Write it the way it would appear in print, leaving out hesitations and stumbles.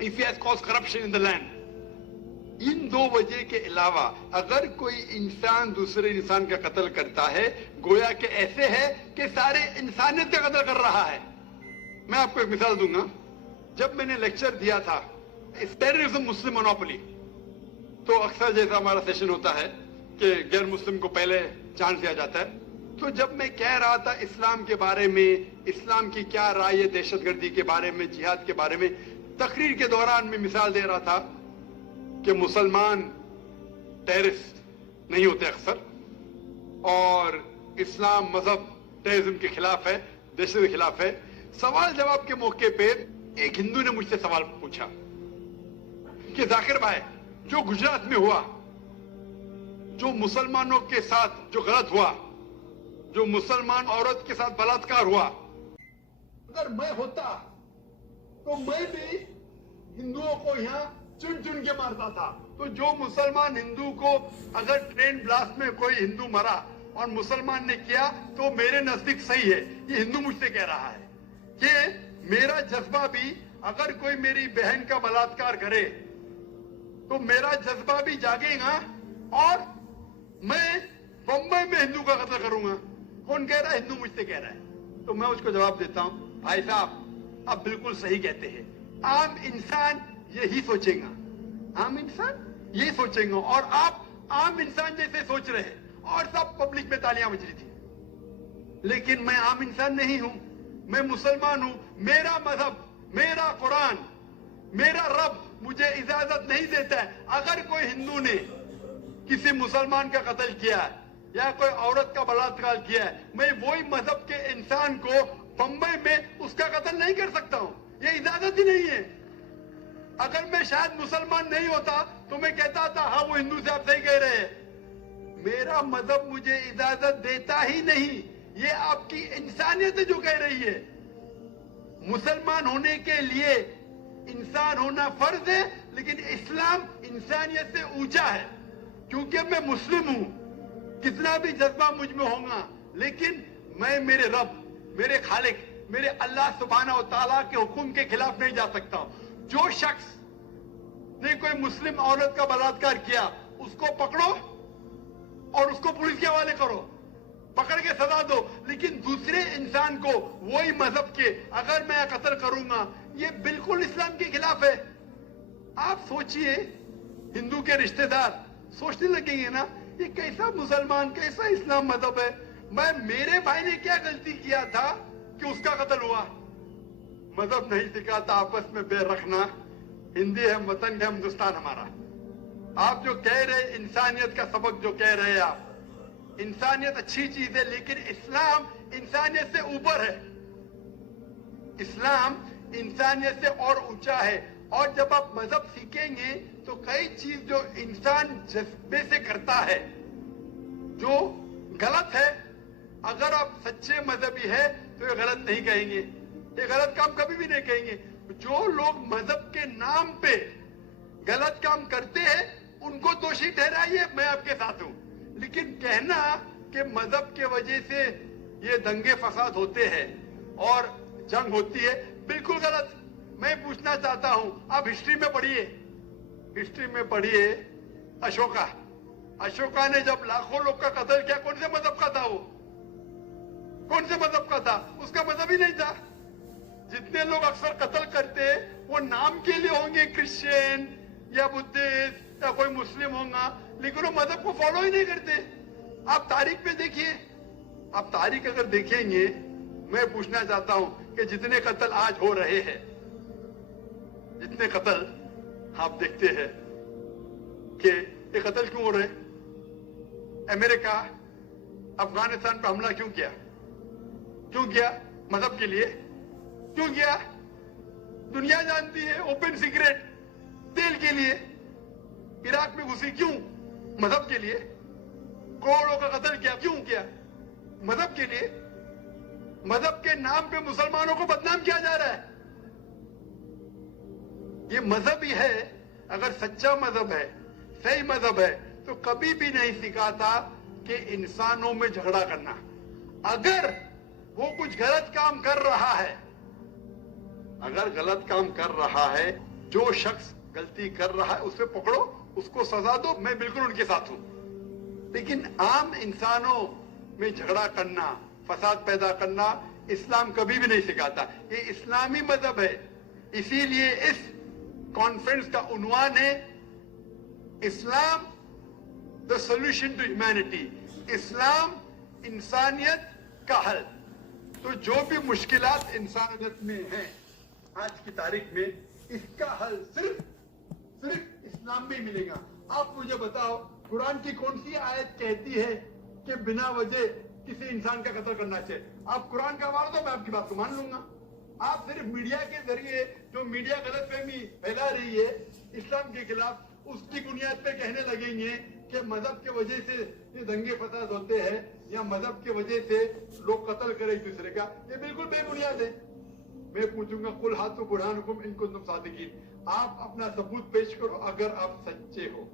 if he has caused corruption in the land, ان دو وجہ کے علاوہ اگر کوئی انسان دوسرے انسان کا قتل کرتا ہے گویا کہ ایسے ہے کہ سارے انسانیت کا قتل کر رہا ہے. میں آپ کو ایک مثال دوں گا. جب میں نے لیکچر دیا تھا ٹیررزم مسلم مونوپولی, تو اکثر جیسا ہمارا سیشن ہوتا ہے کہ غیر مسلم کو پہلے چانس دیا جاتا ہے, تو جب میں کہہ رہا تھا اسلام کے بارے میں, اسلام کی کیا رائے ہے دہشت گردی کے بارے میں, جہاد کے بارے میں, تقریر کے دوران میں مثال دے رہا تھا کہ مسلمان ٹیررسٹ نہیں ہوتے اکثر, اور اسلام مذہب ٹیررزم کے خلاف ہے, دہشت کے خلاف ہے. سوال جواب کے موقع پہ ایک ہندو نے مجھ سے سوال پوچھا کہ ذاکر بھائی, جو گجرات میں ہوا, جو مسلمانوں کے ساتھ جو غلط ہوا, جو مسلمان عورت کے ساتھ بلاತ್ಕಾರ ہوا, اگر میں ہوتا تو میں بھی ہندوؤں کو یہاں چن چن کے مارتا تھا. تو جو مسلمان ہندو کو اگر ٹرین بلاسٹ میں کوئی ہندو مرا اور مسلمان نے کیا تو میرے نزدیک صحیح ہے. یہ ہندو مجھ سے کہہ رہا ہے کہ میرا جذبہ بھی, اگر کوئی میری بہن کا بلاತ್ಕಾರ کرے تو میرا جذبہ بھی جاگے گا اور میں بمبئی میں ہندو کا قتل کروں گا. کون کہہ رہا ہے؟ ہندو مجھ سے کہہ رہا ہے. تو میں اس کو جواب دیتا ہوں, بھائی صاحب آپ بالکل صحیح کہتے ہیں. عام انسان یہی سوچے گا, عام انسان یہی سوچیں گا, اور آپ عام انسان جیسے سوچ رہے اور سب پبلک میں تالیاں بج رہی تھی. لیکن میں عام انسان نہیں ہوں, میں مسلمان ہوں. میرا مذہب, میرا قرآن, میرا رب مجھے اجازت نہیں دیتا ہے اگر کوئی ہندو نے کسی مسلمان کا قتل کیا ہے یا کوئی عورت کا بلاತ್ಕಾರ کیا ہے, میں وہی مذہب کے انسان کو بمبئی میں اس کا قتل نہیں کر سکتا ہوں. یہ اجازت ہی نہیں ہے. اگر میں شاید مسلمان نہیں ہوتا تو میں کہتا تھا ہاں وہ ہندو سے آپ صحیح کہہ رہے ہیں. میرا مذہب مجھے اجازت دیتا ہی نہیں. یہ آپ کی انسانیت جو کہہ رہی ہے. مسلمان ہونے کے لیے انسان ہونا فرض ہے, لیکن اسلام انسانیت سے اونچا ہے. کیونکہ میں مسلم ہوں, کتنا بھی جذبہ مجھ میں ہوگا, لیکن میں میرے رب, میرے خالق, میرے اللہ سبحانہ و تعالیٰ کے حکم کے خلاف نہیں جا سکتا ہوں. جو شخص نے کوئی مسلم عورت کا بلاತ್ಕಾರ کیا اس کو پکڑو اور اس کو پولیس کے حوالے کرو, پکڑ کے سزا دو. لیکن دوسرے انسان کو وہی مذہب کے اگر میں قتل کروں گا, یہ بالکل اسلام کے خلاف ہے. آپ سوچئے, ہندو کے رشتہ دار سوچنے لگیں گے نا, یہ کیسا مسلمان, کیسا اسلام مذہب ہے. میرے بھائی نے کیا غلطی کیا تھا کہ اس کا قتل ہوا؟ مذہب نہیں سکھاتا آپس میں بیر رکھنا. ہندی ہے, وطن ہے ہندوستان ہمارا. آپ جو کہہ رہے انسانیت کا سبق جو کہہ رہے آپ, انسانیت اچھی چیز ہے, لیکن اسلام انسانیت سے اوپر ہے. اسلام انسانیت سے اور اونچا ہے. اور جب آپ مذہب سیکھیں گے تو کئی چیز جو انسان جذبے سے کرتا ہے جو غلط ہے, اگر آپ سچے مذہبی ہے تو یہ غلط نہیں کہیں گے, یہ غلط کام کبھی بھی نہیں کہیں گے. جو لوگ مذہب کے نام پہ غلط کام کرتے ہیں ان کو دوشی ٹھہرائیے, میں آپ کے ساتھ ہوں. لیکن کہنا کہ مذہب کے وجہ سے یہ دنگے فساد ہوتے ہیں اور جنگ ہوتی ہے, بالکل غلط. میں پوچھنا چاہتا ہوں, آپ ہسٹری میں پڑھیے, ہسٹری میں پڑھیے اشوکا. اشوکا نے جب لاکھوں لوگ کا قتل کیا, کون سے مذہب کا تھا وہ؟ کون سے مذہب کا تھا؟ اس کا مذہب ہی نہیں تھا. جتنے لوگ اکثر قتل کرتے وہ نام کے لیے ہوں گے, کرسچین یا بدھسٹ یا کوئی مسلم ہوں گا, لیکن وہ مذہب کو فالو ہی نہیں کرتے. آپ تاریخ پہ دیکھیے, آپ تاریخ اگر دیکھیں گے, میں پوچھنا چاہتا ہوں کہ جتنے قتل آج ہو رہے ہیں, جتنے قتل آپ دیکھتے ہیں کہ یہ قتل کیوں ہو رہے؟ امریکہ افغانستان پہ حملہ کیوں کیا؟ کیوں کیا؟ مذہب کے لیے. کیوں کیا؟ دنیا جانتی ہے, اوپن سیکریٹ, تیل کے لیے. عراق میں گھسی کیوں؟ مذہب کے لیے. کروڑوں کا قتل کیا, کیوں کیا؟ مذہب کے لیے. مذہب کے نام پہ مسلمانوں کو بدنام کیا جا رہا ہے. یہ مذہب ہی ہے. اگر سچا مذہب ہے, صحیح مذہب ہے, تو کبھی بھی نہیں سکھاتا کہ انسانوں میں جھگڑا کرنا. اگر وہ کچھ غلط کام کر رہا ہے, اگر غلط کام کر رہا ہے, جو شخص غلطی کر رہا ہے اسے پکڑو, اس کو سزا دو, میں بالکل ان کے ساتھ ہوں. لیکن عام انسانوں میں جھگڑا کرنا, فساد پیدا کرنا اسلام کبھی بھی نہیں سکھاتا. یہ اسلامی مذہب ہے. اسی لیے اس کانفرنس کا عنوان ہے اسلام the solution to humanity. اسلام انسانیت کا حل. تو جو بھی مشکلات انسانیت میں ہیں آج کی تاریخ میں, اس کا حل صرف اسلام میں ملے گا. آپ مجھے بتاؤ قرآن کی کون سی آیت کہتی ہے کہ بنا وجہ کسی انسان کا قتل کرنا چاہیے؟ آپ قرآن کا حوالہ دو, میں آپ کی بات کو مان لوں گا. آپ صرف میڈیا کے ذریعے جو میڈیا غلط فہمی پھیلا رہی ہے اسلام کے خلاف, اس کی بنیاد پہ کہنے لگیں گے کہ مذہب کے وجہ سے یہ دنگے فساد ہوتے ہیں یا مذہب کے وجہ سے لوگ قتل کریں ایک دوسرے کا. یہ بالکل بے بنیاد ہے. میں پوچھوں گا قل ہاتھو برہانکم ان کنتم صادقین, آپ اپنا ثبوت پیش کرو اگر آپ سچے ہو.